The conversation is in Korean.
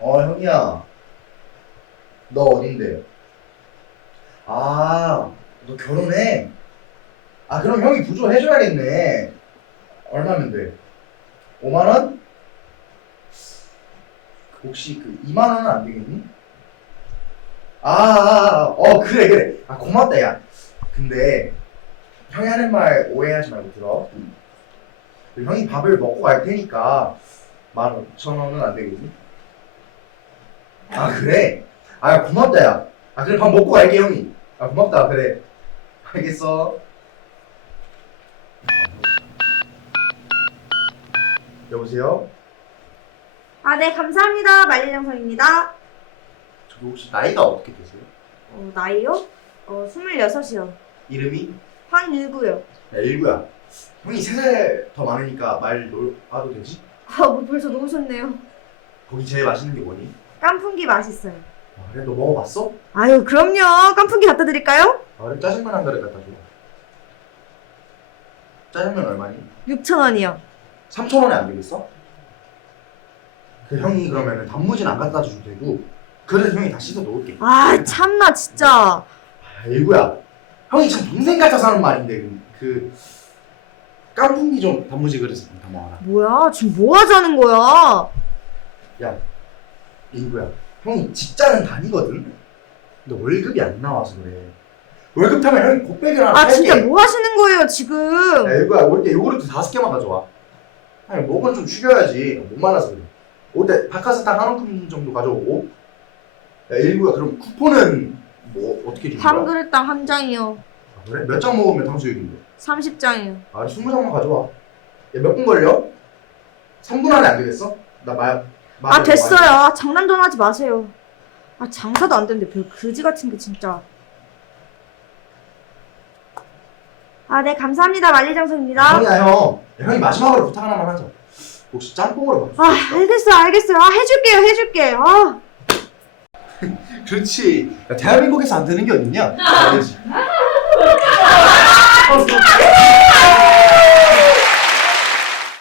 어, 형이야. 너 어딘데? 아, 너 결혼해? 아, 그럼 형이 부조 해줘야겠네. 얼마면 돼? 5만 원? 혹시 그 2만 원은 안 되겠니? 아, 아, 아, 어, 그래, 그래. 아, 고맙다, 야. 근데 형이 하는 말 오해하지 말고 들어. 그 형이 밥을 먹고 갈 테니까 15,000원은 안 되겠니? 아 그래? 아 고맙다 야. 아 그래 밥 먹고 갈게 형이. 아 고맙다 그래. 알겠어. 여보세요? 아, 네, 감사합니다. 만리장성입니다. 혹시 나이가 어떻게 되세요? 어, 나이요? 어, 26이요. 이름이? 황일구요. 야 일구야. 형이 세 살 더 많으니까 말 놀아도 되지? 아, 뭐 벌써 놓으셨네요. 거기 제일 맛있는 게 뭐니? 깐풍기 맛있어요. 아, 그래 너 먹어봤어? 아유, 그럼요. 깐풍기 갖다 드릴까요? 아 그래 짜장면 한 그릇 갖다 줘. 짜장면 얼마니? 6,000원이요. 3천 원에 안 되겠어? 그 형이 그러면은 단무지는 안 갖다 줘도 되고 그래서 형이 다 씻어 놓을게. 아, 참나, 진짜. 아, 일구야. 형이 참 동생 같아서 하는 말인데 그, 그 깐풍기 좀 단무지 그릇 좀 담아와라. 뭐야, 지금 뭐 하자는 거야? 일구야. 형이 직장은 다니거든. 근데 월급이 안 나와서 그래. 월급 타면 형이 곱빼기를 하나 아, 살게. 진짜 뭐 하시는 거예요, 지금? 야, 일구야 올 때 요구르트 다섯 개만 가져와. 아니 목은 좀 축여야지. 못 말라서 그래. 올때 바카스탕 한 움큼 정도 가져오고. 야 일구야 그럼 쿠폰은 뭐 어떻게 주는 한 거야? 그릇당 한 장이요. 아, 그래? 몇 장 먹으면 탕수육인데? 30장이요. 아, 20장만 가져와. 야, 몇 분 걸려? 3분 안에 안 되겠어? 나 말, 말 아, 됐어요. 아, 장난 좀 하지 마세요. 아, 장사도 안 되는데 별 그지 같은 게 진짜. 아, 네, 감사합니다. 만리장성입니다. 형이야, 형. 야, 형이 마지막으로 부탁 하나만 하자. 혹시 짬뽕으로 아, 바꿔? 알겠어요, 알겠어요. 아, 해줄게요, 해줄게. 아, 그렇지. 야, 대한민국에서 안 되는 게 어딨냐?